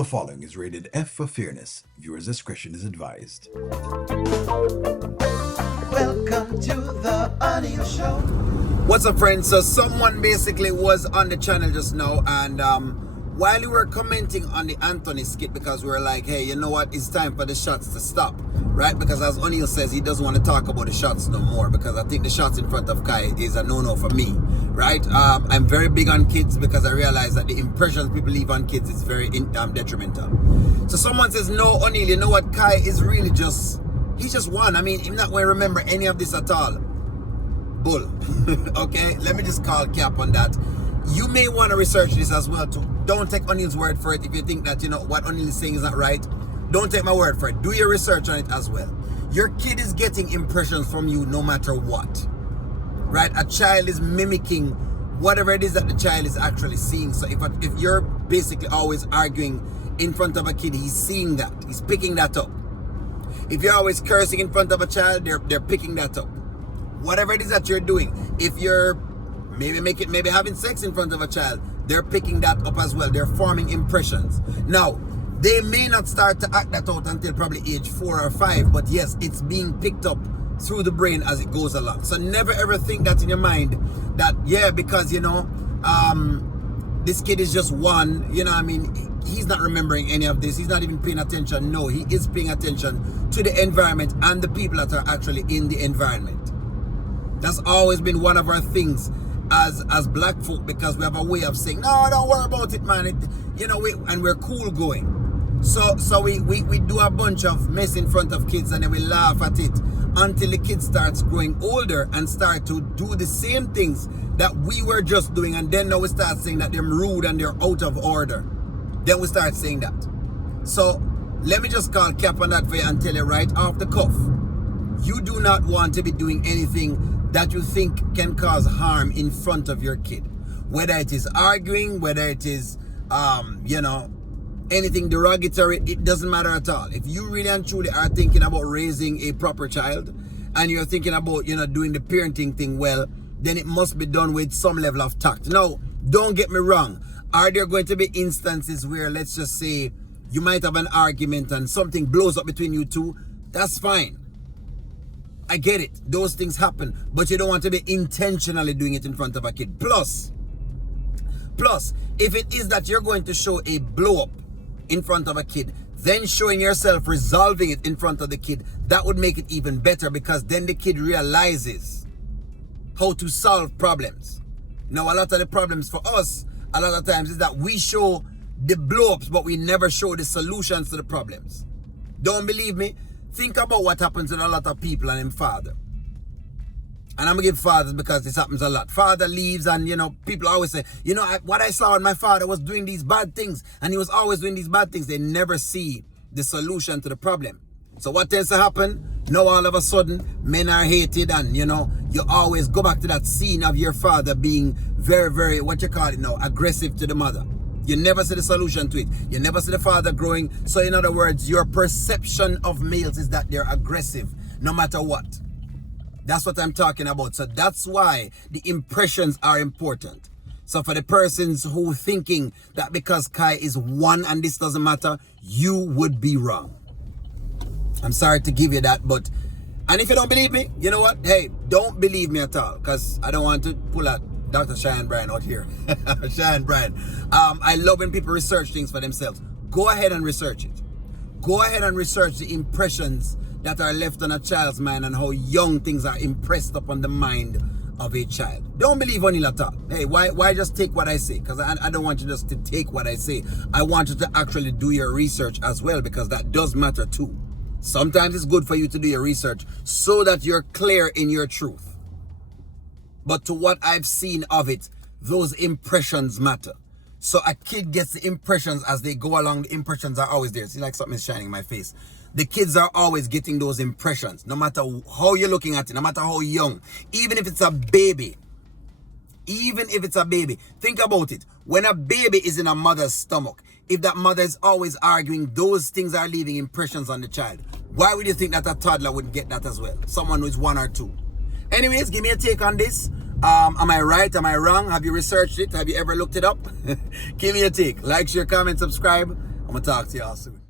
The following is rated F for fairness. Viewers' discretion is advised. Welcome to the O'Neil Show. What's up, friends? So someone basically was on the channel just now, and while we were commenting on the Anthony skit, because we were like, hey, you know what, it's time for the shots to stop, right? Because as O'Neil says, he doesn't want to talk about the shots no more, because I think the shots in front of Kai is a no-no for me, right? I'm very big on kids because I realize that the impressions people leave on kids is very detrimental. So someone says, no, O'Neil, you know what, Kai is really he's just one. I mean, he's not going to remember any of this at all. Bull. Okay, let me just call cap on that. You may want to research this as well too. Don't take O'Neil's word for it. If you think that, you know, what O'Neil is saying is not right, don't take my word for it. Do your research on it as well. Your kid is getting impressions from you no matter what, right? A child is mimicking whatever it is that the child is actually seeing. So if you're basically always arguing in front of a kid, he's seeing that, he's picking that up. If you're always cursing in front of a child, they're picking that up. Whatever it is that you're doing, if you're maybe having sex in front of a child, they're picking that up as well. They're forming impressions. Now, they may not start to act that out until probably age 4 or 5, but yes, it's being picked up through the brain as it goes along. So never ever think that in your mind that, yeah, because, you know, this kid is just one, you know what I mean, he's not remembering any of this, he's not even paying attention. No, he is paying attention to the environment and the people that are actually in the environment. That's always been one of our things as black folk, because we have a way of saying, no, don't worry about it, man. And we're cool going. So we do a bunch of mess in front of kids, and then we laugh at it until the kid starts growing older and start to do the same things that we were just doing. And then now we start saying that they're rude and they're out of order. Then we start saying that. So let me just call cap on that for you and tell you right off the cuff. You do not want to be doing anything that you think can cause harm in front of your kid. Whether it is arguing, whether it is, anything derogatory, it doesn't matter at all. If you really and truly are thinking about raising a proper child, and you're thinking about, doing the parenting thing well, then it must be done with some level of tact. Now, don't get me wrong. Are there going to be instances where, let's just say, you might have an argument and something blows up between you two? That's fine. I get it. Those things happen. But you don't want to be intentionally doing it in front of a kid. Plus, if it is that you're going to show a blow up in front of a kid, then showing yourself resolving it in front of the kid, that would make it even better, because then the kid realizes how to solve problems. Now, a lot of the problems for us, a lot of times, is that we show the blow ups, but we never show the solutions to the problems. Don't believe me? Think about what happens with a lot of people and them father. And I'm going to give fathers because this happens a lot. Father leaves and, people always say, what I saw when my father was doing these bad things, and he was always doing these bad things. They never see the solution to the problem. So what tends to happen? Now all of a sudden, men are hated, and, you always go back to that scene of your father being very, very, aggressive to the mother. You never see the solution to it. You never see the father growing. So in other words, your perception of males is that they're aggressive no matter what. That's what I'm talking about. So that's why the impressions are important. So for the persons who thinking that because Kai is one and this doesn't matter, you would be wrong. I'm sorry to give you that, and if you don't believe me, you know what? Hey, don't believe me at all, because I don't want to pull out Dr. Cheyenne Bryan out here. Cheyenne Bryan. I love when people research things for themselves. Go ahead and research it. Go ahead and research the impressions that are left on a child's mind and how young things are impressed upon the mind of a child. Don't believe O'Neil at all. Hey, why just take what I say? Because I don't want you just to take what I say. I want you to actually do your research as well, because that does matter too. Sometimes it's good for you to do your research so that you're clear in your truth. But to what I've seen of it, those impressions matter. So a kid gets the impressions as they go along. The impressions are always there. See, like something is shining in my face. The kids are always getting those impressions, no matter how you're looking at it, no matter how young. Even if it's a baby. Think about it. When a baby is in a mother's stomach, if that mother is always arguing, those things are leaving impressions on the child. Why would you think that a toddler would get that as well? Someone who is 1 or 2. Anyways, give me a take on this. Am I right? Am I wrong? Have you researched it? Have you ever looked it up? Give me a take. Like, share, comment, subscribe. I'm gonna talk to y'all soon.